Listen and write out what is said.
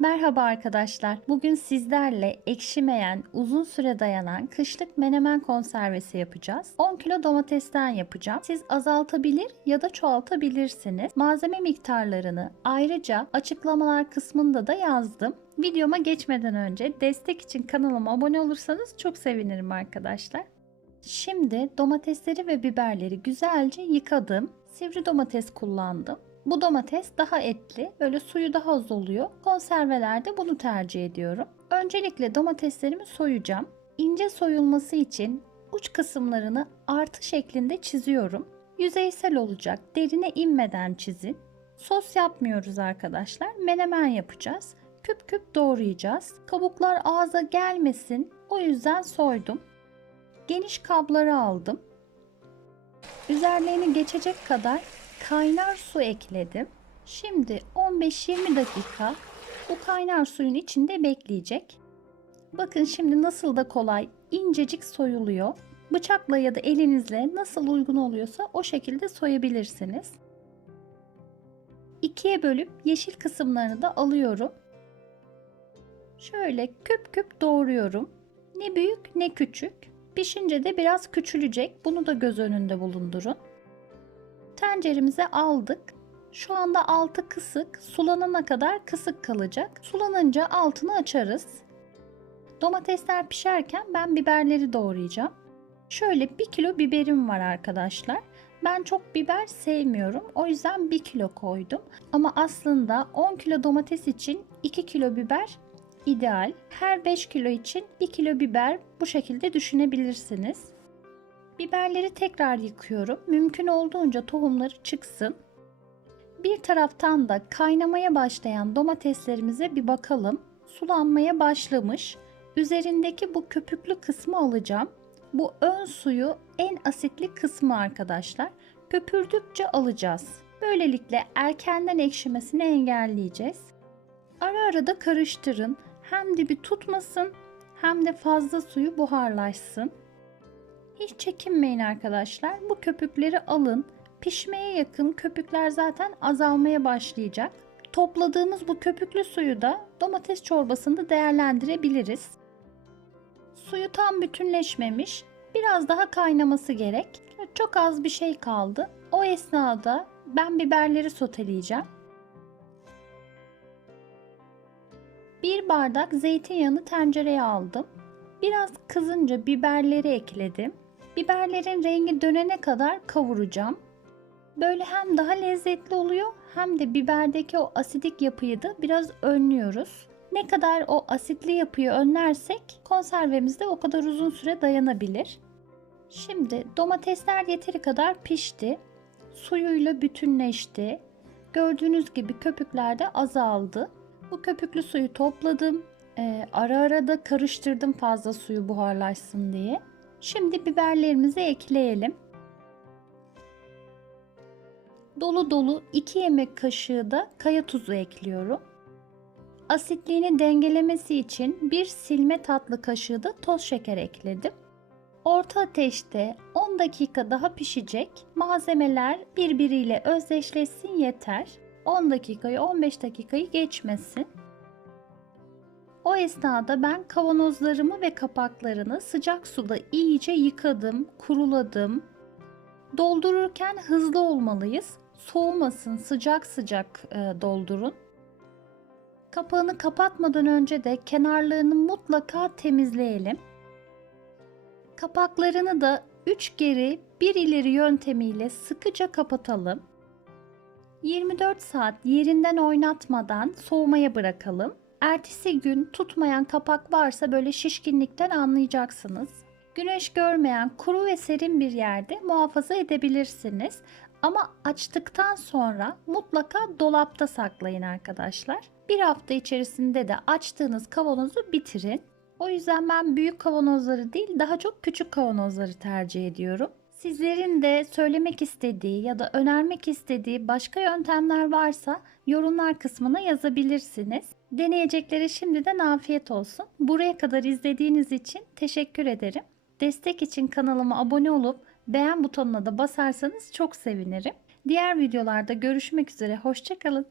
Merhaba arkadaşlar. Bugün sizlerle ekşimeyen, uzun süre dayanan kışlık menemen konservesi yapacağız. 10 kilo domatesten yapacağım. Siz azaltabilir ya da çoğaltabilirsiniz. Malzeme miktarlarını ayrıca açıklamalar kısmında da yazdım. Videoma geçmeden önce destek için kanalıma abone olursanız çok sevinirim arkadaşlar. Şimdi domatesleri ve biberleri güzelce yıkadım. Sivri domates kullandım. Bu domates daha etli, böyle suyu daha az oluyor. Konservelerde bunu tercih ediyorum. Öncelikle domateslerimi soyacağım. İnce soyulması için uç kısımlarını artı şeklinde çiziyorum. Yüzeysel olacak, derine inmeden çizin. Sos yapmıyoruz arkadaşlar. Menemen yapacağız. Küp küp doğrayacağız. Kabuklar ağza gelmesin. O yüzden soydum. Geniş kabları aldım. Üzerlerini geçecek kadar kaynar su ekledim. Şimdi 15-20 dakika bu kaynar suyun içinde bekleyecek. Bakın şimdi nasıl da kolay incecik soyuluyor. Bıçakla ya da elinizle nasıl uygun oluyorsa o şekilde soyabilirsiniz. İkiye bölüp yeşil kısımlarını da alıyorum. Şöyle küp küp doğruyorum. Ne büyük ne küçük. Pişince de biraz küçülecek. Bunu da göz önünde bulundurun. Tenceremize aldık. Şu anda altı kısık, sulanana kadar kısık kalacak. Sulanınca altını açarız. Domatesler pişerken ben biberleri doğrayacağım. Şöyle 1 kilo biberim var arkadaşlar. Ben çok biber sevmiyorum. O yüzden 1 kilo koydum. Ama aslında 10 kilo domates için 2 kilo biber ideal. Her 5 kilo için 1 kilo biber bu şekilde düşünebilirsiniz. Biberleri tekrar yıkıyorum. Mümkün olduğunca tohumları çıksın. Bir taraftan da kaynamaya başlayan domateslerimize bir bakalım. Sulanmaya başlamış. Üzerindeki bu köpüklü kısmı alacağım. Bu ön suyu en asitli kısmı arkadaşlar. Köpürdükçe alacağız. Böylelikle erkenden ekşimesini engelleyeceğiz. Ara ara da karıştırın. Hem dibi tutmasın hem de fazla suyu buharlaşsın. Hiç çekinmeyin arkadaşlar. Bu köpükleri alın. Pişmeye yakın köpükler zaten azalmaya başlayacak. Topladığımız bu köpüklü suyu da domates çorbasında değerlendirebiliriz. Suyu tam bütünleşmemiş. Biraz daha kaynaması gerek. Çok az bir şey kaldı. O esnada ben biberleri soteleyeceğim. Bir bardak zeytinyağını tencereye aldım. Biraz kızınca biberleri ekledim. Biberlerin rengi dönene kadar kavuracağım. Böyle hem daha lezzetli oluyor hem de biberdeki o asidik yapıyı da biraz önlüyoruz. Ne kadar o asitli yapıyı önlersek konservemiz de o kadar uzun süre dayanabilir. Şimdi domatesler yeteri kadar pişti. Suyuyla bütünleşti. Gördüğünüz gibi köpükler de azaldı. Bu köpüklü suyu topladım. Ee, ara ara da karıştırdım fazla suyu buharlaşsın diye. Şimdi biberlerimizi ekleyelim. Dolu dolu 2 yemek kaşığı da kaya tuzu ekliyorum. Asitliğini dengelemesi için bir silme tatlı kaşığı da toz şeker ekledim. Orta ateşte 10 dakika daha pişecek. Malzemeler birbiriyle özdeşleşsin yeter. 10 dakikayı 15 dakikayı geçmesin. O esnada ben kavanozlarımı ve kapaklarını sıcak suda iyice yıkadım, kuruladım. Doldururken hızlı olmalıyız. Soğumasın, sıcak sıcak e, doldurun. Kapağını kapatmadan önce de kenarlarını mutlaka temizleyelim. Kapaklarını da 3 geri 1 ileri yöntemiyle sıkıca kapatalım. 24 saat yerinden oynatmadan soğumaya bırakalım. Ertesi gün tutmayan kapak varsa böyle şişkinlikten anlayacaksınız. Güneş görmeyen kuru ve serin bir yerde muhafaza edebilirsiniz. Ama açtıktan sonra mutlaka dolapta saklayın arkadaşlar. Bir hafta içerisinde de açtığınız kavanozu bitirin. O yüzden ben büyük kavanozları değil daha çok küçük kavanozları tercih ediyorum. Sizlerin de söylemek istediği ya da önermek istediği başka yöntemler varsa yorumlar kısmına yazabilirsiniz. Deneyeceklere şimdiden afiyet olsun. Buraya kadar izlediğiniz için teşekkür ederim. Destek için kanalıma abone olup beğen butonuna da basarsanız çok sevinirim. Diğer videolarda görüşmek üzere. Hoşçakalın.